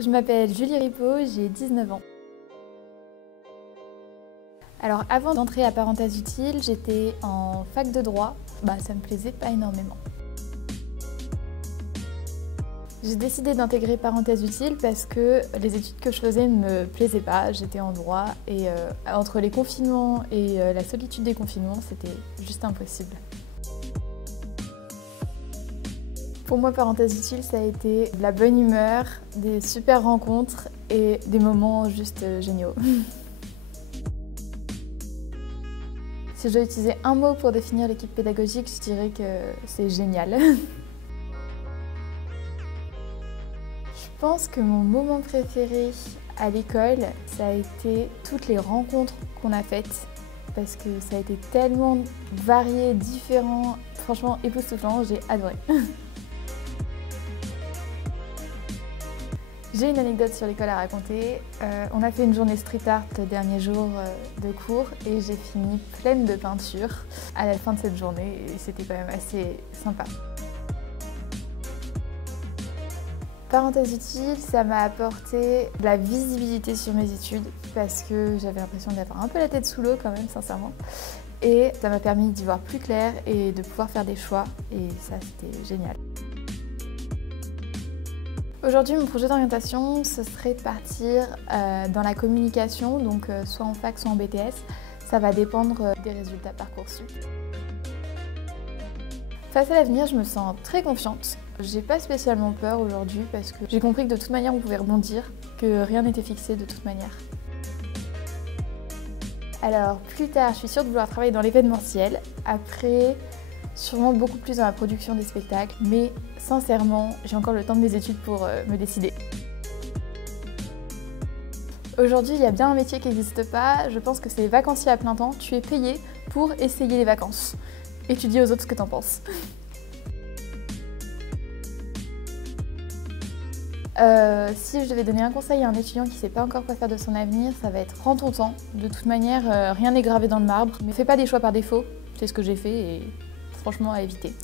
Je m'appelle Julie Ripaud, j'ai 19 ans. Alors avant d'entrer à Parenthèses Utiles, j'étais en fac de droit. Ça me plaisait pas énormément. J'ai décidé d'intégrer Parenthèses Utiles parce que les études que je faisais ne me plaisaient pas. J'étais en droit et entre les confinements et la solitude des confinements, c'était juste impossible. Pour moi, Parenthèses Utiles, ça a été de la bonne humeur, des super rencontres et des moments juste géniaux. Si je dois utiliser un mot pour définir l'équipe pédagogique, je dirais que c'est génial. Je pense que mon moment préféré à l'école, ça a été toutes les rencontres qu'on a faites parce que ça a été tellement varié, différent, franchement époustouflant, j'ai adoré. J'ai une anecdote sur l'école à raconter. On a fait une journée street art le dernier jour de cours et j'ai fini pleine de peinture à la fin de cette journée et c'était quand même assez sympa. Parenthèses Utiles, ça m'a apporté de la visibilité sur mes études parce que j'avais l'impression d'avoir un peu la tête sous l'eau quand même, sincèrement. Et ça m'a permis d'y voir plus clair et de pouvoir faire des choix et ça, c'était génial. Aujourd'hui, mon projet d'orientation, ce serait de partir dans la communication, donc soit en fac, soit en BTS. Ça va dépendre des résultats Parcoursup. Face à l'avenir, je me sens très confiante. J'ai pas spécialement peur aujourd'hui parce que j'ai compris que de toute manière, on pouvait rebondir, que rien n'était fixé de toute manière. Alors, plus tard, je suis sûre de vouloir travailler dans l'événementiel. Après, sûrement beaucoup plus dans la production des spectacles, mais sincèrement, j'ai encore le temps de mes études pour me décider. Aujourd'hui, il y a bien un métier qui n'existe pas, je pense que c'est vacancier à plein temps. Tu es payé pour essayer les vacances. Et tu dis aux autres ce que t'en penses. Si je devais donner un conseil à un étudiant qui ne sait pas encore quoi faire de son avenir, ça va être rends ton temps. De toute manière, rien n'est gravé dans le marbre, mais fais pas des choix par défaut. C'est ce que j'ai fait et franchement à éviter.